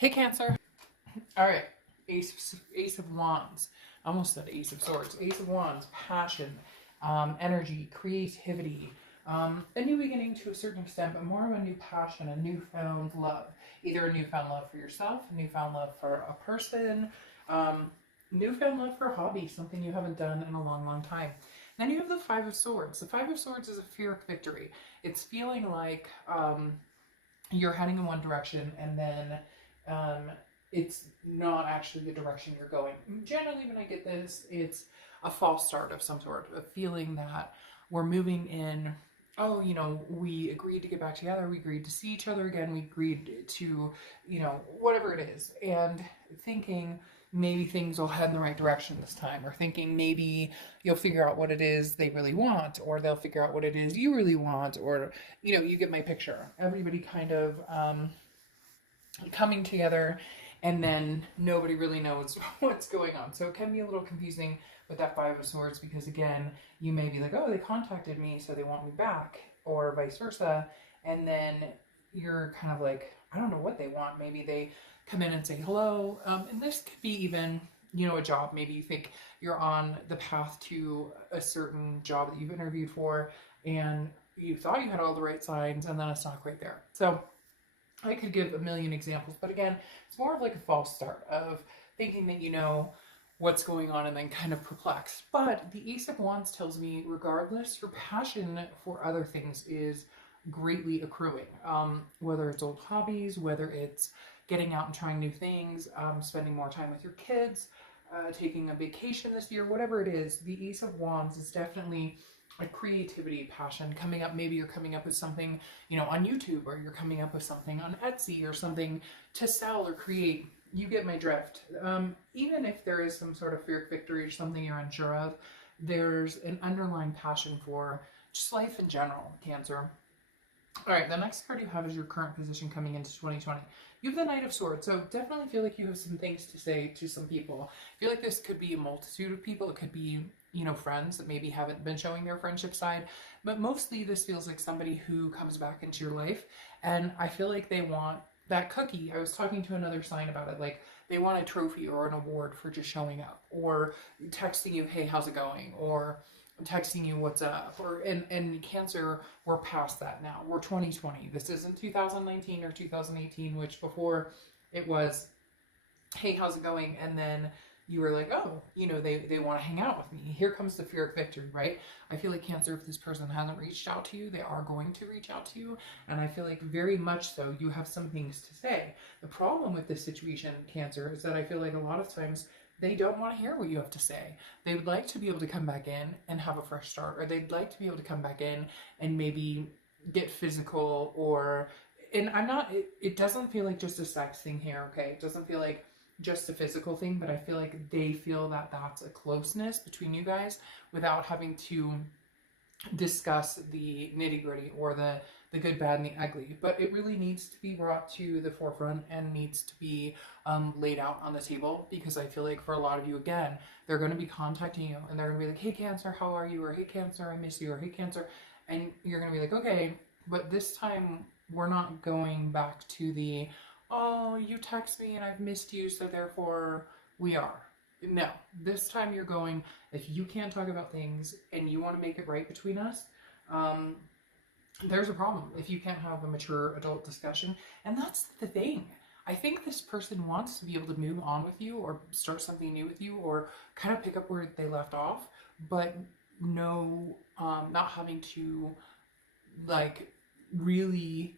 Hey Cancer. All right, Ace of Wands. I almost said Ace of Swords. Ace of Wands, passion, energy, creativity, a new beginning to a certain extent, but more of a new passion, a newfound love. Either a newfound love for yourself, a newfound love for a person, newfound love for a hobby, something you haven't done in a long, long time. Then you have the Five of Swords. The Five of Swords is a Pyrrhic victory. It's feeling like you're heading in one direction and then it's not actually the direction you're going. Generally, when I get this, it's a false start of some sort, a feeling that we're moving in. Oh, we agreed to get back together. We agreed to see each other again. We agreed to, whatever it is. And thinking maybe things will head in the right direction this time, or thinking maybe you'll figure out what it is they really want, or they'll figure out what it is you really want, or, you get my picture. Everybody kind of coming together, and then nobody really knows what's going on. So it can be a little confusing with that Five of Swords, because again, you may be like, oh, they contacted me, so they want me back, or vice versa. And then you're kind of like, I don't know what they want. Maybe they come in and say hello. And this could be even, a job. Maybe you think you're on the path to a certain job that you've interviewed for, and you thought you had all the right signs, and then it's not quite there. So I could give a million examples, but again, it's more of like a false start of thinking that you know what's going on and then kind of perplexed. But the Ace of Wands tells me, regardless, your passion for other things is greatly accruing. Whether it's old hobbies, whether it's getting out and trying new things, spending more time with your kids, taking a vacation this year, whatever it is, the Ace of Wands is definitely a creativity passion coming up. Maybe you're coming up with something, on YouTube, or you're coming up with something on Etsy, or something to sell or create. You get my drift. Even if there is some sort of Pyrrhic victory or something you're unsure of, there's an underlying passion for just life in general, Cancer. All right, the next card you have is your current position coming into 2020. You have the Knight of Swords, so definitely feel like you have some things to say to some people. I feel like this could be a multitude of people. It could be, friends that maybe haven't been showing their friendship side, but mostly this feels like somebody who comes back into your life, and I feel like they want that cookie. I was talking to another sign about it, like they want a trophy or an award for just showing up, or texting you, hey, how's it going, or texting you what's up, or and Cancer, we're past that now. We're 2020. This isn't 2019 or 2018, which before it was, hey, how's it going, and then you were like, oh, they want to hang out with me. Here comes the Pyrrhic victory, right? I feel like, Cancer, if this person hasn't reached out to you, they are going to reach out to you, and I feel like very much so you have some things to say. The problem with this situation, Cancer, is that I feel like a lot of times they don't want to hear what you have to say. They would like to be able to come back in and have a fresh start, or they'd like to be able to come back in and maybe get physical, and it doesn't feel like just a sex thing here, okay? It doesn't feel like just a physical thing, but I feel like they feel that that's a closeness between you guys without having to discuss the nitty-gritty or the good, bad, and the ugly. But it really needs to be brought to the forefront and needs to be laid out on the table, because I feel like for a lot of you, again, they're going to be contacting you and they're going to be like, hey, Cancer, how are you? Or hey, Cancer, I miss you. Or hey, Cancer. And you're going to be like, okay, but this time we're not going back to the, oh, you text me and I've missed you, so therefore we are. No, this time you're going, if you can't talk about things and you want to make it right between us, there's a problem if you can't have a mature adult discussion. And that's the thing. I think this person wants to be able to move on with you, or start something new with you, or kind of pick up where they left off, but no, not having to really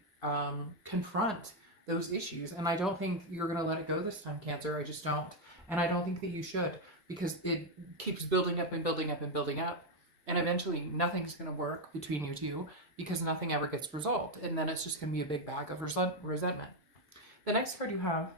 confront those issues. And I don't think you're going to let it go this time, Cancer. I just don't. And I don't think that you should, because it keeps building up and building up and building up. And eventually nothing's going to work between you two, because nothing ever gets resolved. And then it's just going to be a big bag of resentment. The next card you have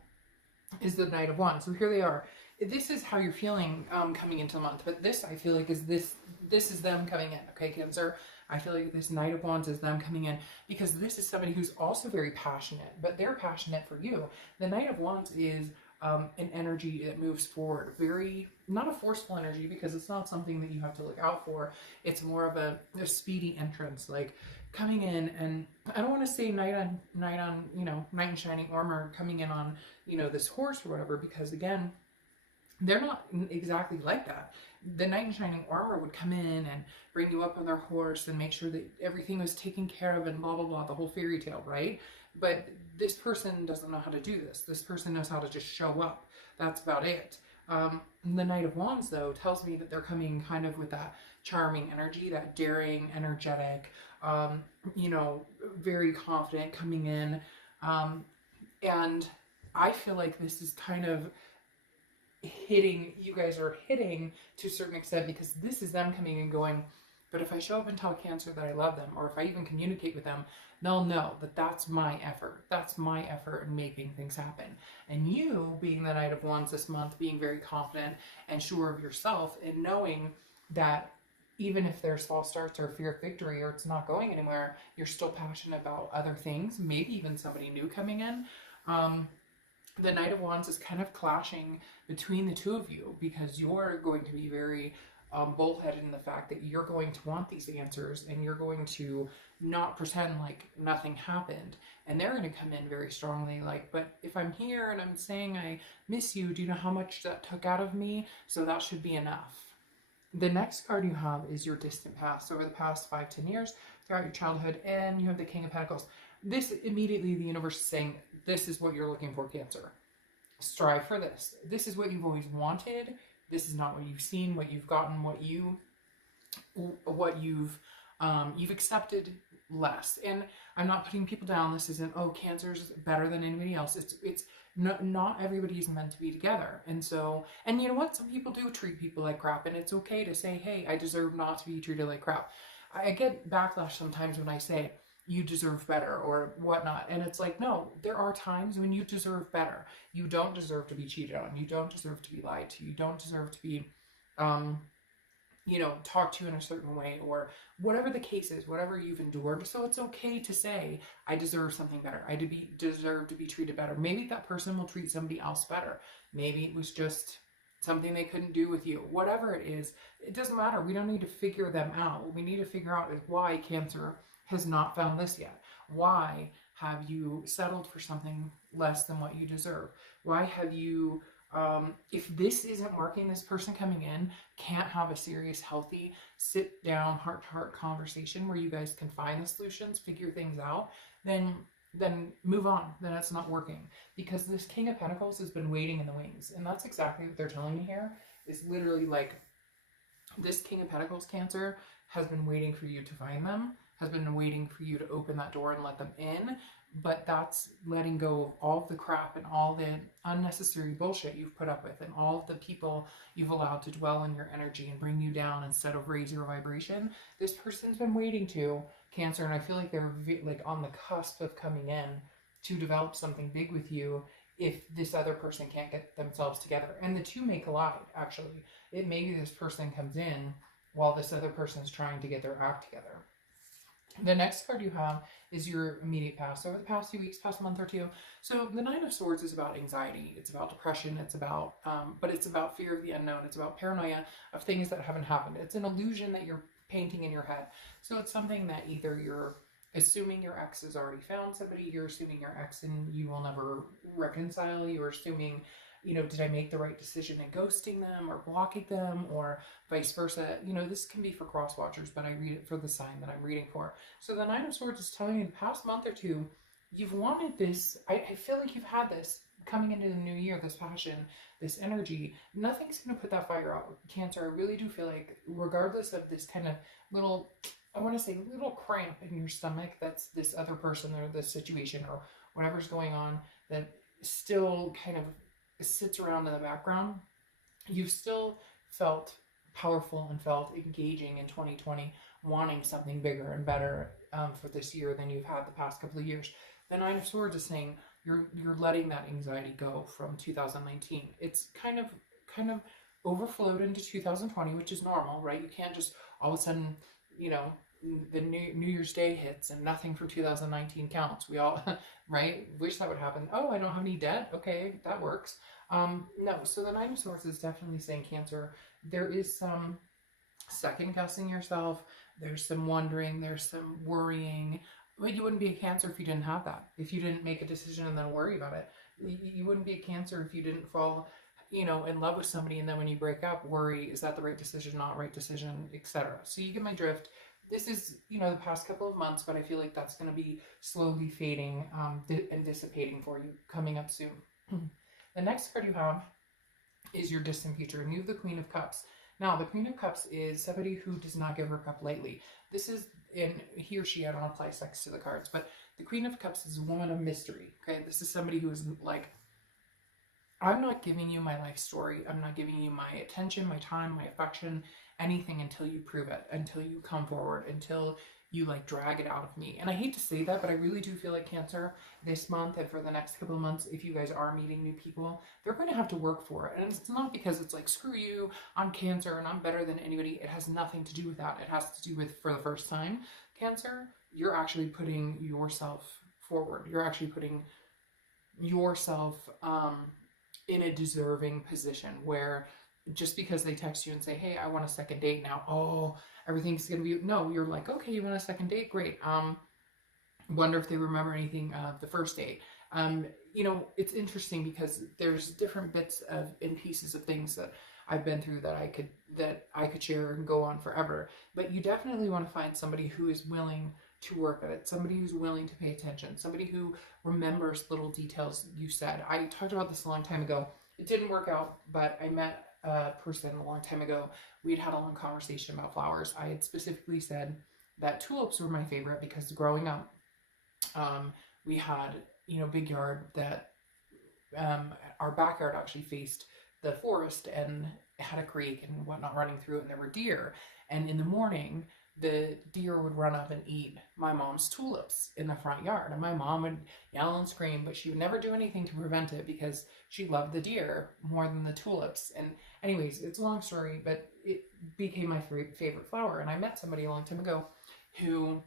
is the Knight of Wands. So here they are. This is how you're feeling coming into the month. But this, I feel like, is this is them coming in. Okay, Cancer? I feel like this Knight of Wands is them coming in, because this is somebody who's also very passionate, but they're passionate for you. The Knight of Wands is an energy that moves forward. Very, not a forceful energy, because it's not something that you have to look out for. It's more of a speedy entrance, like coming in, and I don't want to say knight on, knight in shining armor coming in on, this horse or whatever, because again, they're not exactly like that. The knight in shining armor would come in and bring you up on their horse and make sure that everything was taken care of and blah, blah, blah, the whole fairy tale, right? But this person doesn't know how to do this. This person knows how to just show up. That's about it. The Knight of Wands, though, tells me that they're coming kind of with that charming energy, that daring, energetic, very confident coming in. And I feel like this is kind of you guys are hitting to a certain extent, because this is them coming and going, but if I show up and tell Cancer that I love them, or if I even communicate with them, they'll know that that's my effort. That's my effort in making things happen. And you, being the Knight of Wands this month, being very confident and sure of yourself, and knowing that even if there's false starts or fear of victory, or it's not going anywhere, you're still passionate about other things, maybe even somebody new coming in. The Knight of Wands is kind of clashing between the two of you, because you're going to be very bullheaded in the fact that you're going to want these answers, and you're going to not pretend like nothing happened. And they're going to come in very strongly like, but if I'm here and I'm saying I miss you, do you know how much that took out of me? So that should be enough. The next card you have is your distant past, over the past 5-10 years, throughout your childhood, and you have the King of Pentacles. This immediately, the universe is saying, this is what you're looking for, Cancer. Strive for this. This is what you've always wanted. This is not what you've seen, what you've gotten, what you've accepted less. And I'm not putting people down. This isn't, oh, Cancer's better than anybody else. It's not everybody's meant to be together. And so, and you know what? Some people do treat people like crap, and it's okay to say, hey, I deserve not to be treated like crap. I get backlash sometimes when I say, you deserve better or whatnot. And it's like, no, there are times when you deserve better. You don't deserve to be cheated on. You don't deserve to be lied to. You don't deserve to be, talked to in a certain way, or whatever the case is, whatever you've endured. So it's okay to say, I deserve something better. I deserve to be treated better. Maybe that person will treat somebody else better. Maybe it was just something they couldn't do with you. Whatever it is, it doesn't matter. We don't need to figure them out. What we need to figure out is why Cancer has not found this yet. Why have you settled for something less than what you deserve? Why have you, if this isn't working, this person coming in can't have a serious, healthy, sit down, heart-to-heart conversation where you guys can find the solutions, figure things out, then move on. Then it's not working. Because this King of Pentacles has been waiting in the wings. And that's exactly what they're telling me here. It's literally like, this King of Pentacles, Cancer, has been waiting for you to find them, has been waiting for you to open that door and let them in. But that's letting go of all of the crap and all the unnecessary bullshit you've put up with, and all of the people you've allowed to dwell in your energy and bring you down instead of raise your vibration. This person's been waiting to, Cancer, and I feel like they're like on the cusp of coming in to develop something big with you if this other person can't get themselves together. And the two may collide, actually. It may be this person comes in while this other person is trying to get their act together. The next card you have is your immediate past, over the past few weeks, past month or two. So the Nine of Swords is about anxiety. It's about depression. It's about, but it's about fear of the unknown. It's about paranoia of things that haven't happened. It's an illusion that you're painting in your head. So it's something that either you're assuming your ex has already found somebody, you're assuming your ex and you will never reconcile, you're assuming, did I make the right decision in ghosting them or blocking them, or vice versa. This can be for cross watchers, but I read it for the sign that I'm reading for. So the Nine of Swords is telling me the past month or two, you've wanted this. I feel like you've had this coming into the new year, this passion, this energy. Nothing's going to put that fire out. Cancer, I really do feel like, regardless of this kind of little, I want to say little cramp in your stomach, that's this other person or this situation or whatever's going on that still kind of sits around in the background, you've still felt powerful and felt engaging in 2020, wanting something bigger and better for this year than you've had the past couple of years. The Nine of Swords is saying you're letting that anxiety go from 2019. It's kind of overflowed into 2020, which is normal, right? You can't just all of a sudden, the New Year's Day hits and nothing for 2019 counts. We all, right? Wish that would happen. Oh, I don't have any debt. Okay, that works. No, so the Nine of Swords is definitely saying, Cancer, there is some second guessing yourself. There's some wondering. There's some worrying. But you wouldn't be a Cancer if you didn't have that. If you didn't make a decision and then worry about it. You wouldn't be a Cancer if you didn't fall, you know, in love with somebody, and then when you break up, worry, is that the right decision, not right decision, etc. So you get my drift. This is, you know, the past couple of months, but I feel like that's going to be slowly fading and dissipating for you coming up soon. The next card you have is your distant future, and you have the Queen of Cups. Now, the Queen of Cups is somebody who does not give her cup lightly. This is, in he or she, I don't apply sex to the cards, but the Queen of Cups is a woman of mystery, okay? This is somebody who is like, I'm not giving you my life story. I'm not giving you my attention, my time, my affection, anything until you prove it, until you come forward, until you like drag it out of me. And I hate to say that, but I really do feel like, Cancer, this month and for the next couple of months, if you guys are meeting new people, they're going to have to work for it. And it's not because it's like, screw you, I'm Cancer and I'm better than anybody. It has nothing to do with that. It has to do with, for the first time, Cancer, you're actually putting yourself forward. You're actually putting yourself in a deserving position where just because they text you and say, hey, I want a second date now, oh, everything's gonna be, no, you're like, okay, you want a second date, great. Wonder if they remember anything of the first date. You know, it's interesting because there's different bits of and pieces of things that I've been through that I could share and go on forever. But you definitely want to find somebody who is willing to work at it, somebody who's willing to pay attention, somebody who remembers little details you said. I talked about this a long time ago. It didn't work out, but I met a person a long time ago. We'd had a long conversation about flowers. I had specifically said that tulips were my favorite because growing up, we had, you know, big yard that our backyard actually faced the forest and had a creek and whatnot running through it, and there were deer. And in the morning, the deer would run up and eat my mom's tulips in the front yard. And my mom would yell and scream, but she would never do anything to prevent it because she loved the deer more than the tulips. And anyways, it's a long story, but it became my favorite flower. And I met somebody a long time ago who,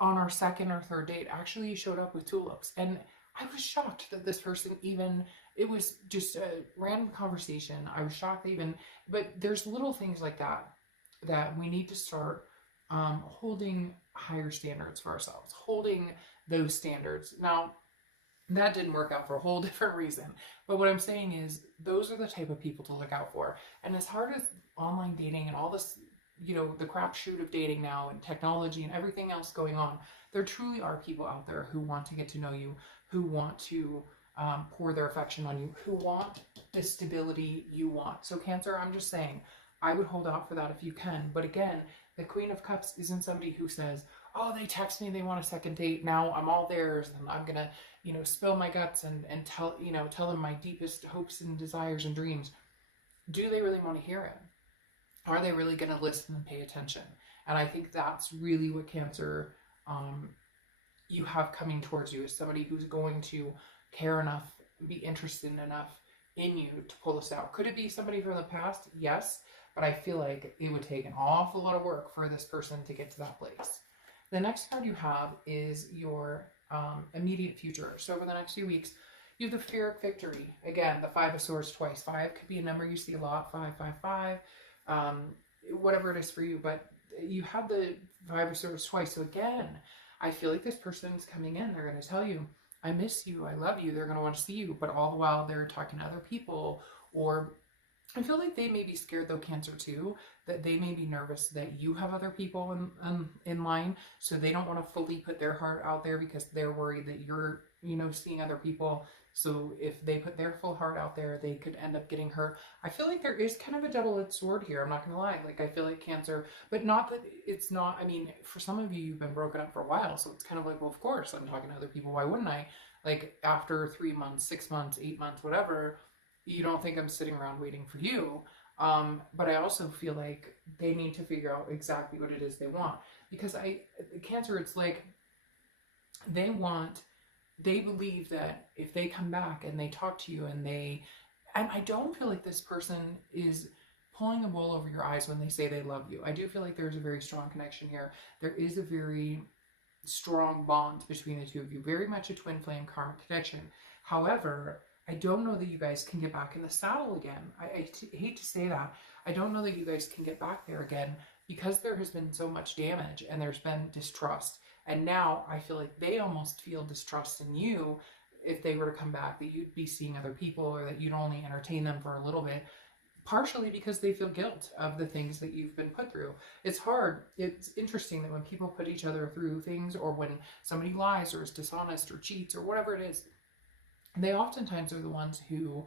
on our second or third date, actually showed up with tulips. And I was shocked that this person even, it was just a random conversation. I was shocked even, but there's little things like that we need to start holding higher standards for ourselves, holding those standards. Now, that didn't work out for a whole different reason. But what I'm saying is those are the type of people to look out for. And as hard as online dating and all this, you know, the crapshoot of dating now and technology and everything else going on, there truly are people out there who want to get to know you, who want to pour their affection on you, who want the stability you want. So Cancer, I'm just saying, I would hold out for that if you can. But again, the Queen of Cups isn't somebody who says, oh, they text me, they want a second date, now I'm all theirs, and I'm gonna, you know, spill my guts and tell them my deepest hopes and desires and dreams. Do they really want to hear it? Are they really gonna listen and pay attention? And I think that's really what Cancer you have coming towards you, is somebody who's going to care enough, be interested enough in you to pull this out. Could it be somebody from the past? Yes. But I feel like it would take an awful lot of work for this person to get to that place. The next card you have is your immediate future. So over the next few weeks, you have the Pyrrhic Victory. Again, the Five of Swords twice. 5 could be a number you see a lot, 555, whatever it is for you. But you have the Five of Swords twice. So again, I feel like this person's coming in. They're going to tell you, I miss you, I love you. They're going to want to see you. But all the while they're talking to other people, or I feel like they may be scared, though, Cancer, too, that they may be nervous that you have other people in line, so they don't want to fully put their heart out there because they're worried that you're, you know, seeing other people. So if they put their full heart out there, they could end up getting hurt. I feel like there is kind of a double-edged sword here. I'm not going to lie. Like, I feel like Cancer, but not that it's not, I mean, for some of you, you've been broken up for a while, so it's kind of like, well, of course, I'm talking to other people. Why wouldn't I? Like, after 3 months, 6 months, 8 months, whatever, you don't think I'm sitting around waiting for you. But I also feel like they need to figure out exactly what it is they want. Because Cancer, it's like they believe that if they come back and they talk to you and I don't feel like this person is pulling the wool over your eyes when they say they love you. I do feel like there's a very strong connection here. There is a very strong bond between the two of you, very much a twin flame karmic connection. However, I don't know that you guys can get back in the saddle again. I hate to say that. I don't know that you guys can get back there again because there has been so much damage and there's been distrust. And now I feel like they almost feel distrust in you if they were to come back, that you'd be seeing other people or that you'd only entertain them for a little bit, partially because they feel guilt of the things that you've been put through. It's hard. It's interesting that when people put each other through things, or when somebody lies or is dishonest or cheats or whatever it is, they oftentimes are the ones who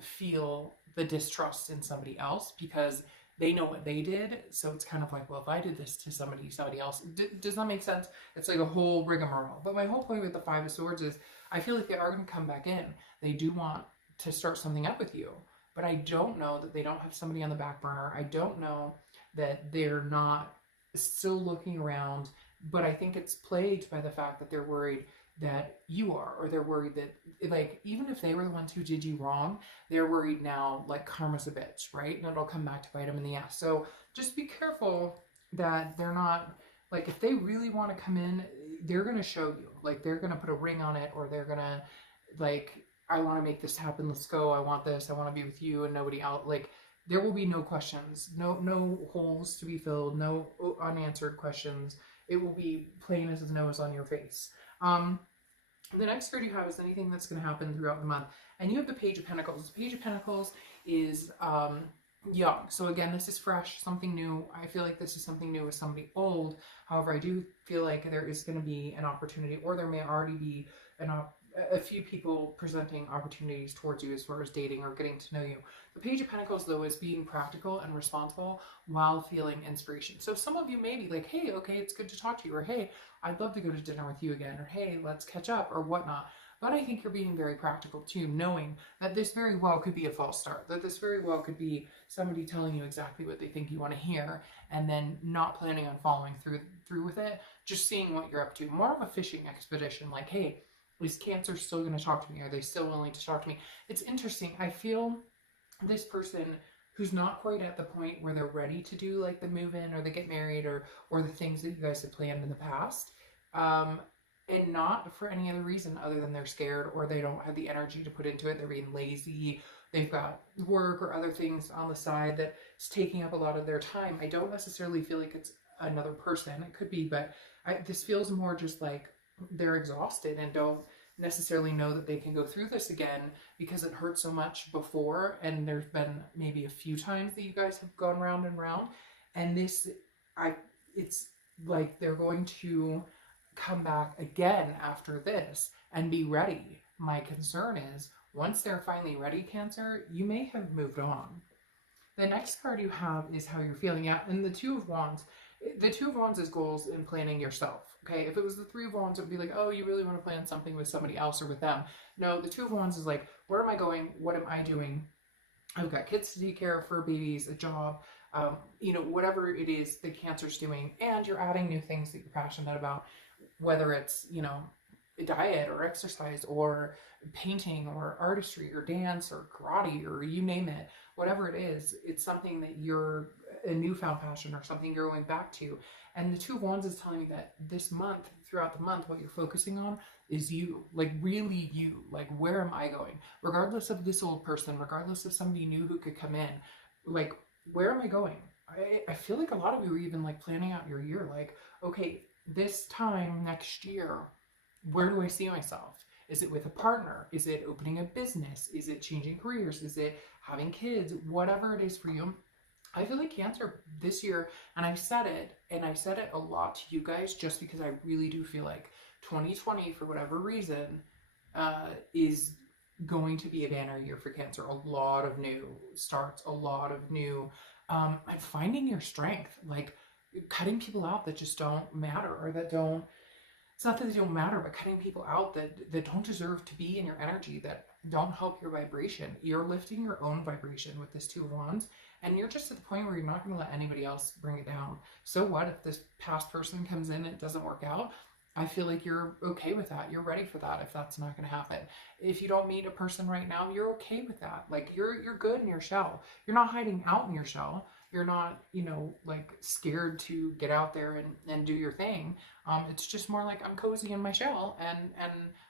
feel the distrust in somebody else because they know what they did. So it's kind of like, well, if I did this to somebody else, does that make sense? It's like a whole rigmarole. But my whole point with the Five of Swords is I feel like they are going to come back in. They do want to start something up with you. But I don't know that they don't have somebody on the back burner. I don't know that they're not still looking around. But I think it's plagued by the fact that they're worried that you are, or they're worried that, like, even if they were the ones who did you wrong, they're worried now, like, karma's a bitch, right? And it'll come back to bite them in the ass. So just be careful that they're not, like, if they really want to come in, they're going to show you. Like, they're going to put a ring on it, or they're going to, like, I want to make this happen, let's go, I want this, I want to be with you and nobody else. Like, there will be no questions, no holes to be filled, no unanswered questions. It will be plain as the nose on your face. The next card you have is anything that's going to happen throughout the month. And you have the Page of Pentacles. The Page of Pentacles is young. So again, this is fresh, something new. I feel like this is something new with somebody old. However, I do feel like there is going to be an opportunity, or there may already be a few people presenting opportunities towards you as far as dating or getting to know you. The Page of Pentacles, though, is being practical and responsible while feeling inspiration. So some of you may be like, hey, okay, it's good to talk to you, or hey, I'd love to go to dinner with you again, or hey, let's catch up, or whatnot. But I think you're being very practical too, knowing that this very well could be a false start, that this very well could be somebody telling you exactly what they think you want to hear, and then not planning on following through with it, just seeing what you're up to. More of a fishing expedition, like, hey, is Cancer still going to talk to me? Are they still willing to talk to me? It's interesting. I feel this person who's not quite at the point where they're ready to do like the move in or the get married or the things that you guys have planned in the past, and not for any other reason other than they're scared or they don't have the energy to put into it. They're being lazy. They've got work or other things on the side that's taking up a lot of their time. I don't necessarily feel like it's another person. It could be, but this feels more just like they're exhausted and don't necessarily know that they can go through this again because it hurt so much before, and there's been maybe a few times that you guys have gone round and round, and it's like they're going to come back again after this and be ready. My concern is once they're finally ready, Cancer, you may have moved on. The next card you have is how you're feeling. Yeah, and the Two of Wands. The Two of Wands is goals in planning yourself. Okay, if it was the Three of Wands, it would be like, oh, you really want to plan something with somebody else or with them. No, the Two of Wands is like, where am I going? What am I doing? I've got kids to take care of, fur babies, a job, you know, whatever it is that Cancer's doing. And you're adding new things that you're passionate about, whether it's, you know, diet or exercise or painting or artistry or dance or karate or you name it. Whatever it is, it's something that you're a newfound passion or something you're going back to. And the Two of Wands is telling me that this month, throughout the month, what you're focusing on is you, like really you, like where am I going? Regardless of this old person, regardless of somebody new who could come in, like where am I going? I feel like a lot of you are even like planning out your year, like, okay, this time next year, where do I see myself? Is it with a partner? Is it opening a business? Is it changing careers? Is it having kids? Whatever it is for you. I feel like Cancer this year, and I've said it a lot to you guys just because I really do feel like 2020, for whatever reason, is going to be a banner year for Cancer. A lot of new starts, a lot of new, and finding your strength, like cutting people out that just don't matter or that don't, it's not that they don't matter, but cutting people out that don't deserve to be in your energy, that don't help your vibration. You're lifting your own vibration with this Two of Wands, and you're just at the point where you're not going to let anybody else bring it down. So what if this past person comes in and it doesn't work out? I feel like you're okay with that. You're ready for that if that's not going to happen. If you don't meet a person right now, you're okay with that. Like you're good in your shell. You're not hiding out in your shell. You're not, you know, like scared to get out there and do your thing. It's just more like I'm cozy in my shell and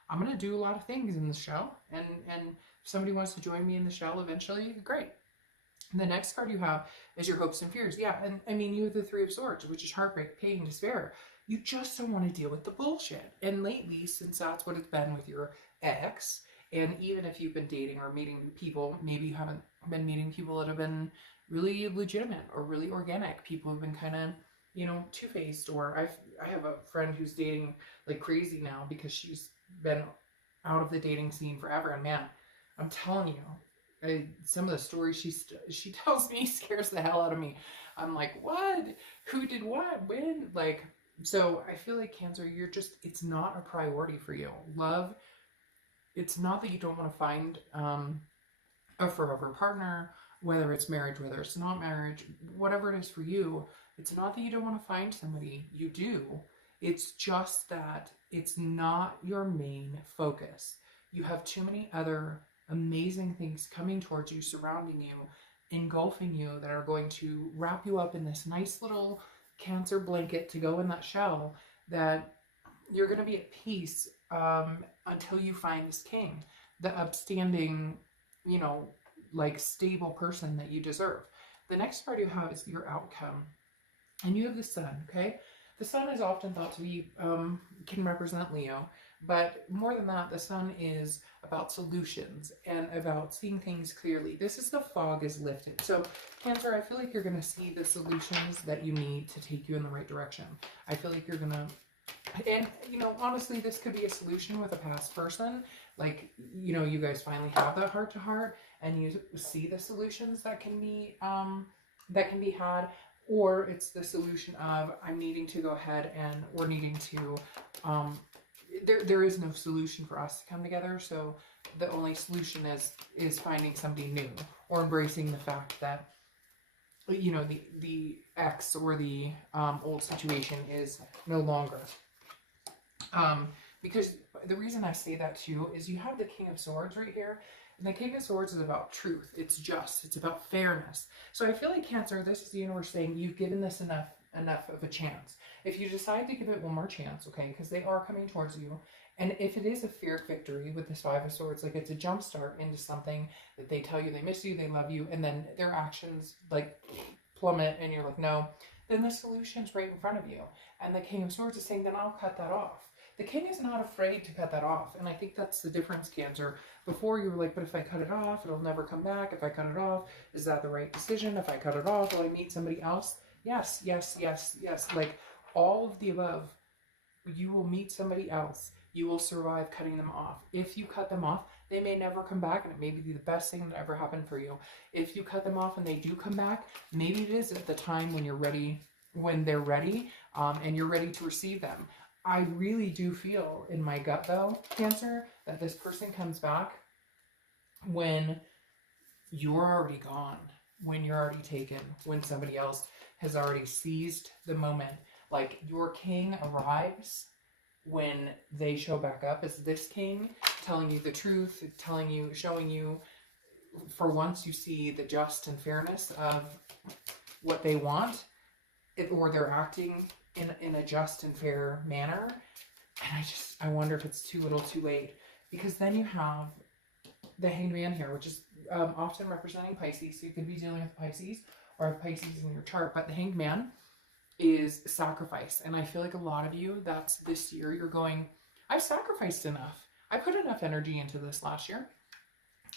I'm going to do a lot of things in the shell. And if somebody wants to join me in the shell eventually, great. And the next card you have is your hopes and fears. Yeah, and I mean, you have the Three of Swords, which is heartbreak, pain, despair. You just don't want to deal with the bullshit. And lately, since that's what it's been with your ex, and even if you've been dating or meeting people, maybe you haven't been meeting people that have been really legitimate or really organic. People have been kind of, you know, two-faced. Or I have a friend who's dating like crazy now because she's been out of the dating scene forever. And man, I'm telling you, some of the stories she tells me scares the hell out of me. I'm like, what? Who did what? When? Like, so I feel like Cancer, you're just, it's not a priority for you. Love, it's not that you don't want to find a forever partner, whether it's marriage, whether it's not marriage, whatever it is for you. It's not that you don't want to find somebody. You do. It's just that it's not your main focus. You have too many other amazing things coming towards you, surrounding you, engulfing you, that are going to wrap you up in this nice little Cancer blanket to go in that shell, that you're going to be at peace until you find this king, the upstanding, you know, like stable person that you deserve. The next card you have is your outcome, and you have the Sun. Okay, the Sun is often thought to be can represent Leo, but more than that, the Sun is about solutions and about seeing things clearly. This is the fog is lifted. So Cancer, I feel like you're going to see the solutions that you need to take you in the right direction. I feel like you're going to, and you know, honestly, this could be a solution with a past person. Like, you know, you guys finally have that heart to heart and you see the solutions that can be had. Or it's the solution of I'm needing to go ahead and we're needing to there is no solution for us to come together, so the only solution is finding somebody new, or embracing the fact that, you know, the ex or the old situation is no longer. Because the reason I say that too is you have the King of Swords right here, and the King of Swords is about truth. It's just, it's about fairness. So I feel like Cancer, this is the universe saying you've given this enough of a chance. If you decide to give it one more chance, okay, because they are coming towards you, and if it is a fear victory with this Five of Swords, like it's a jump start into something that they tell you they miss you, they love you, and then their actions like plummet and you're like, no, then the solution's right in front of you. And the King of Swords is saying, then I'll cut that off. The King is not afraid to cut that off. And I think that's the difference, Cancer. Before you were like, but if I cut it off, it'll never come back. If I cut it off, is that the right decision? If I cut it off, will I meet somebody else? Yes, yes, yes, yes. Like all of the above, you will meet somebody else. You will survive cutting them off. If you cut them off, they may never come back, and it may be the best thing that ever happened for you. If you cut them off and they do come back, maybe it is at the time when you're ready, when they're ready, and you're ready to receive them. I really do feel in my gut, though, Cancer, that this person comes back when you're already gone, when you're already taken, when somebody else has already seized the moment. Like your king arrives when they show back up as this king, telling you the truth, telling you, showing you, for once you see the just and fairness of what they want, or they're acting in a just and fair manner. And I wonder if it's too little too late, because then you have the Hanged Man here, which is often representing Pisces. So you could be dealing with Pisces or have Pisces in your chart, but the Hanged Man is sacrifice. And I feel like a lot of you, that's this year, you're going, I've sacrificed enough. I put enough energy into this last year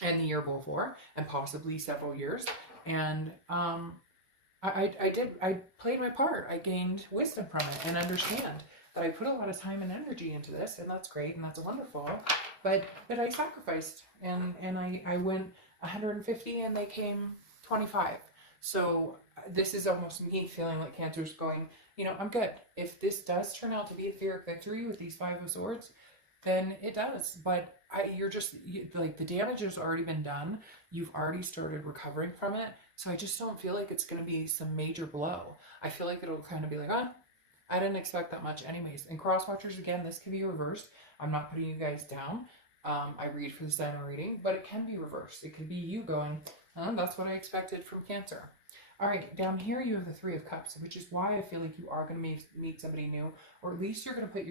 and the year before, and possibly several years. And I played my part. I gained wisdom from it and understand that I put a lot of time and energy into this, and that's great and that's wonderful. But I sacrificed, and I went 150 and they came 25. So this is almost me feeling like Cancer's going, you know, I'm good. If this does turn out to be a Pyrrhic victory with these Five of Swords, then it does. But like the damage has already been done. You've already started recovering from it. So I just don't feel like it's going to be some major blow. I feel like it'll kind of be like, I didn't expect that much anyways. And cross watchers, again, this can be reversed. I'm not putting you guys down. I read for the sign of reading, but it can be reversed. It could be you going, oh, that's what I expected from Cancer. All right, down here you have the Three of Cups, which is why I feel like you are going to meet somebody new, or at least you're going to put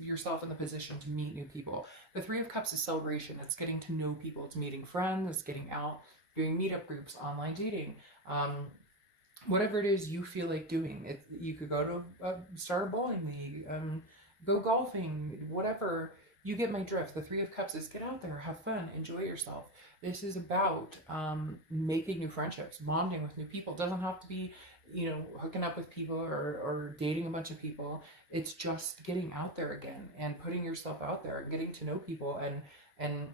yourself in the position to meet new people. The Three of Cups is celebration. It's getting to know people. It's meeting friends. It's getting out, doing meetup groups, online dating. Whatever it is you feel like doing. You could go to start a bowling league, go golfing, whatever. You get my drift. The Three of Cups is get out there, have fun, enjoy yourself. This is about making new friendships, bonding with new people. It doesn't have to be, you know, hooking up with people or dating a bunch of people. It's just getting out there again and putting yourself out there and getting to know people and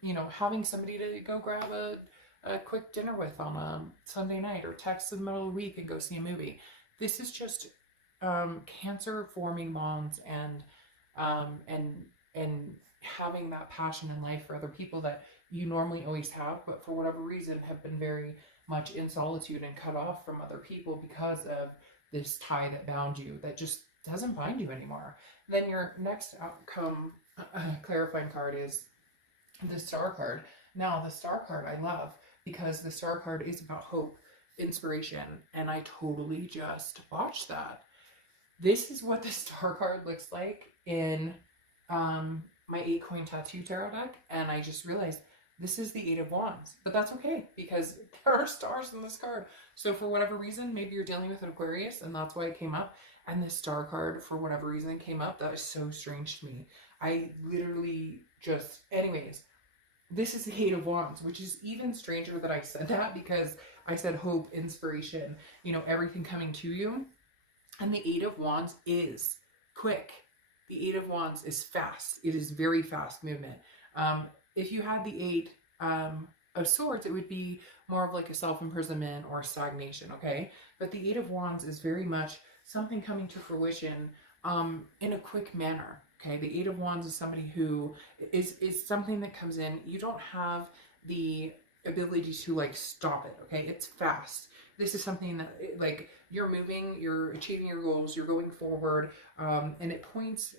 you know, having somebody to go grab a quick dinner with on a Sunday night, or text in the middle of the week and go see a movie. This is just Cancer forming bonds and having that passion in life for other people that you normally always have, but for whatever reason have been very much in solitude and cut off from other people because of this tie that bound you that just doesn't bind you anymore. Then your next outcome clarifying card is the Star card. Now the Star card I love because the Star card is about hope, inspiration, and I totally just botched that. This is what the Star card looks like in my 8-coin tattoo tarot deck, and I just realized this is the 8 of Wands, but that's okay because there are stars in this card. So for whatever reason, maybe you're dealing with an Aquarius and that's why it came up, and this Star card for whatever reason came up. That is so strange to me. I literally just, anyways, this is the 8 of Wands, which is even stranger that I said that because I said hope, inspiration, you know, everything coming to you. And the 8 of Wands is quick. The 8 of Wands is fast. It is very fast movement. If you had the 8 of Swords, it would be more of like a self-imprisonment or stagnation, okay? But the 8 of Wands is very much something coming to fruition in a quick manner, okay? The 8 of Wands is somebody who is something that comes in. You don't have the ability to like stop it, okay? It's fast. This is something that like you're moving, you're achieving your goals, you're going forward, and it points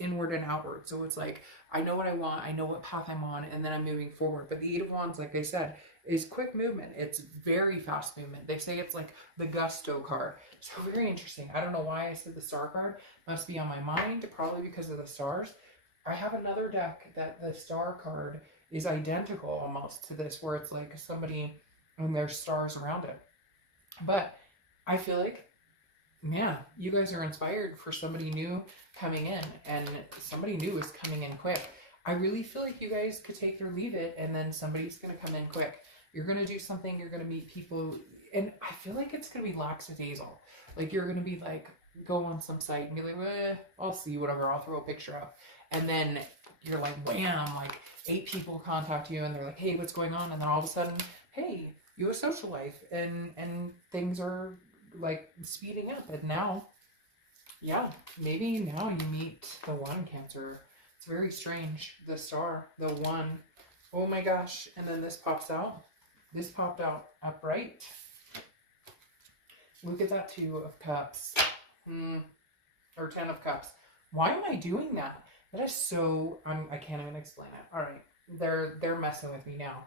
inward and outward. So it's like, I know what I want, I know what path I'm on, and then I'm moving forward. But the 8 of Wands, like I said, is quick movement. It's very fast movement. They say it's like the gusto card. So very interesting. I don't know why I said the Star card. Must be on my mind, probably because of the stars. I have another deck that the Star card is identical almost to this, where it's like somebody and there's stars around it. But I feel like, man, you guys are inspired for somebody new coming in, and somebody new is coming in quick. I really feel like you guys could take it or leave it, and then somebody's going to come in quick. You're going to do something, you're going to meet people, and I feel like it's going to be lackadaisical. Like you're going to be like, go on some site and be like, I'll see, whatever, I'll throw a picture up. And then you're like, wham, like 8 people contact you and they're like, hey, what's going on? And then all of a sudden, hey, you have a social life, and things are like speeding up. And now, yeah, maybe now you meet the one, Cancer. It's very strange. The Star, the one. Oh my gosh. And then this pops out. This popped out upright. Look at that 2 of Cups. Or 10 of Cups. Why am I doing that? That is so, I can't even explain it. All right. They're messing with me now.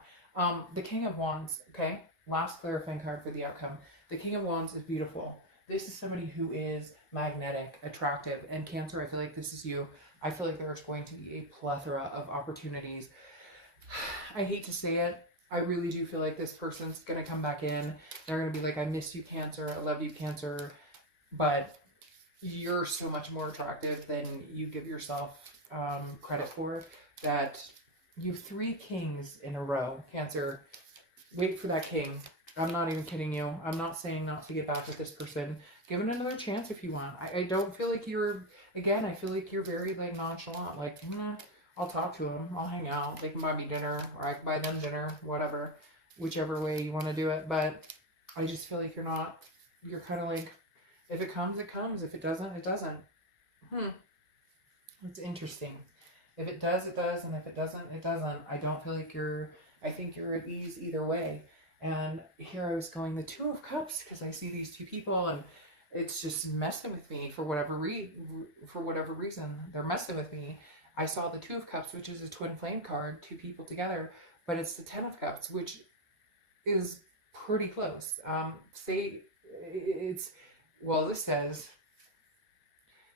The King of Wands, okay? Last clarifying card for the outcome. The King of Wands is beautiful. This is somebody who is magnetic, attractive, and Cancer, I feel like this is you. I feel like there's going to be a plethora of opportunities. I hate to say it. I really do feel like this person's going to come back in. They're going to be like, I miss you, Cancer. I love you, Cancer. But you're so much more attractive than you give yourself credit for. That you have 3 kings in a row, Cancer. Wait for that king. I'm not even kidding you. I'm not saying not to get back with this person. Give it another chance if you want. I don't feel like you're, again, I feel like you're very like nonchalant. Like, I'll talk to them. I'll hang out. They can buy me dinner, or I can buy them dinner, whatever. Whichever way you want to do it. But I just feel like you're not, you're kind of like, if it comes, it comes. If it doesn't, it doesn't. It's interesting. If it does, it does. And if it doesn't, it doesn't. I don't feel like you're, I think you're at ease either way. And here I was going the 2 of Cups because I see these 2 people, and it's just messing with me for whatever reason. They're messing with me. I saw the Two of Cups, which is a twin flame card, two people together, but it's the Ten of Cups, which is pretty close. Say it's, well, this says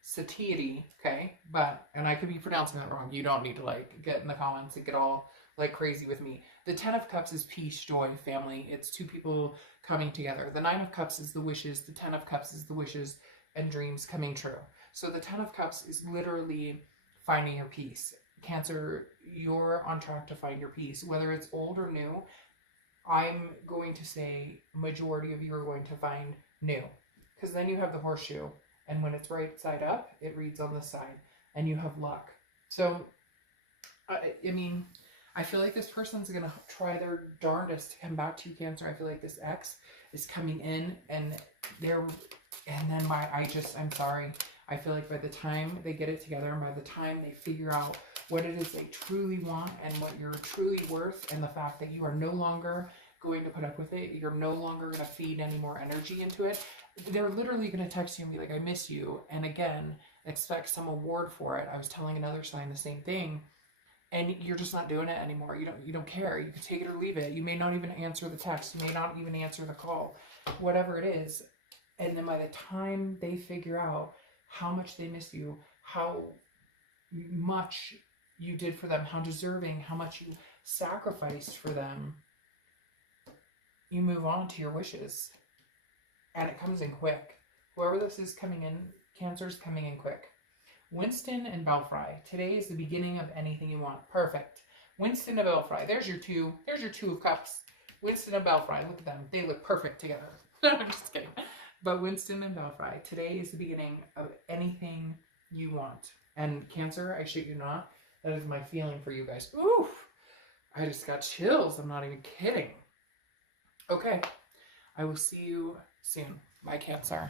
satiety, okay, but, and I could be pronouncing that wrong. You don't need to like get in the comments and get all like crazy with me. The Ten of Cups is peace, joy, family. It's two people coming together. The Nine of Cups is the wishes. The Ten of Cups is the wishes and dreams coming true. So the Ten of Cups is literally finding your peace. Cancer, you're on track to find your peace, whether it's old or new. I'm going to say majority of you are going to find new, because then you have the horseshoe, and when it's right side up, it reads on the side, and you have luck. So, I mean, I feel like this person's going to try their darndest to come back to you, Cancer. I feel like this ex is coming in, and then I'm sorry. I feel like by the time they get it together, and by the time they figure out what it is they truly want and what you're truly worth, and the fact that you are no longer going to put up with it, you're no longer going to feed any more energy into it, they're literally going to text you and be like, I miss you. And again, expect some award for it. I was telling another sign the same thing. And you're just not doing it anymore. You don't care. You can take it or leave it. You may not even answer the text. You may not even answer the call. Whatever it is. And then by the time they figure out how much they miss you, how much you did for them, how deserving, how much you sacrificed for them, you move on to your wishes. And it comes in quick. Whoever this is coming in, Cancer's coming in quick. Winston and Belfry. Today is the beginning of anything you want. Perfect. Winston and Belfry. There's your two of Cups. Winston and Belfry. Look at them. They look perfect together. I'm just kidding. But Winston and Belfry. Today is the beginning of anything you want. And Cancer, I shit you not, that is my feeling for you guys. Oof. I just got chills. I'm not even kidding. Okay. I will see you soon. Bye, Cancer.